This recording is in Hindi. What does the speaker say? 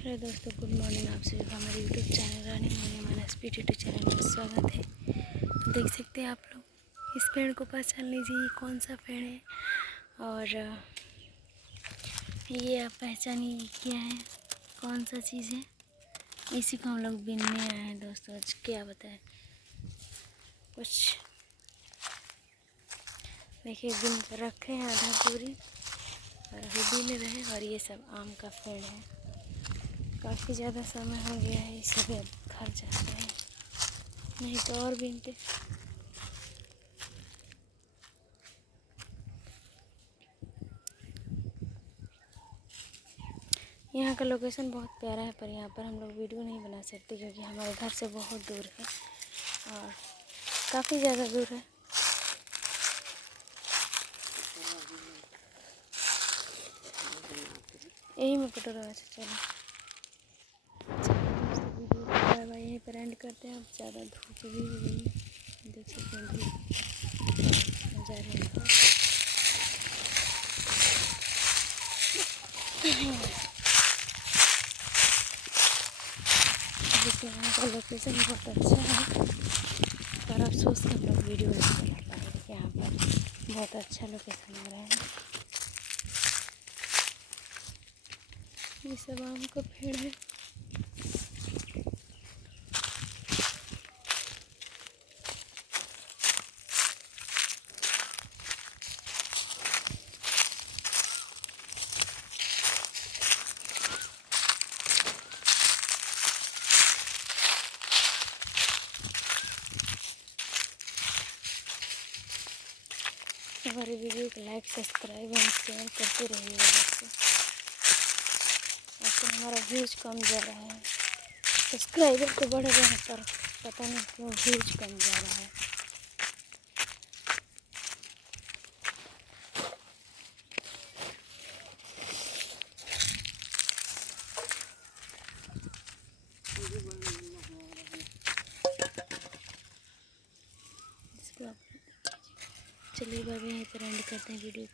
हेलो दोस्तों, गुड मॉर्निंग। आप सभी का हमारे यूट्यूब चैनल रानी मोनी मानस यूट्यूब चैनल में स्वागत है। देख सकते हैं आप लोग, इस पेड़ को पहचान लीजिए कौन सा पेड़ है। और ये आप पहचानिए क्या है, कौन सा चीज़ है। इसी को हम लोग बीनने आए हैं दोस्तों। आज क्या बताएं, कुछ देखिए बीन कर रखे हैं आधा पूरी, और अभी बीन रहे। और ये सब आम का पेड़ है। काफ़ी ज़्यादा समय हो गया है, इसलिए अब घर जाते हैं, नहीं तो और बीनते। यहाँ का लोकेशन बहुत प्यारा है, पर यहाँ पर हम लोग वीडियो नहीं बना सकते क्योंकि हमारे घर से बहुत दूर है और काफ़ी ज़्यादा दूर है। यही में कटोरा। अच्छा चलो दोस्तों, वीडियो को बाय बाय यहीं पर एंड करते हैं। अब ज़्यादा धूप भी हो गई है, देख सकते हैं धूप जा रही है। देखिए यहाँ का लोकेशन बहुत अच्छा है, पर अफसोस हम लोग वीडियो नहीं बना पाए। यहाँ पर बहुत अच्छा लोकेशन आ रहा है। ये सब आम का पेड़ है। हमारे वीडियो को लाइक, सब्सक्राइब एंड शेयर करते रहिएगा दोस्तों। आजकल हमारा व्यूज कम जा रहा है। सब्सक्राइबर तो बढ़ रहे हैं, पर पता नहीं क्यों व्यूज कम जा रहा है। इसको आप चलिए बाबा यहीं पर एंड करते हैं वीडियो।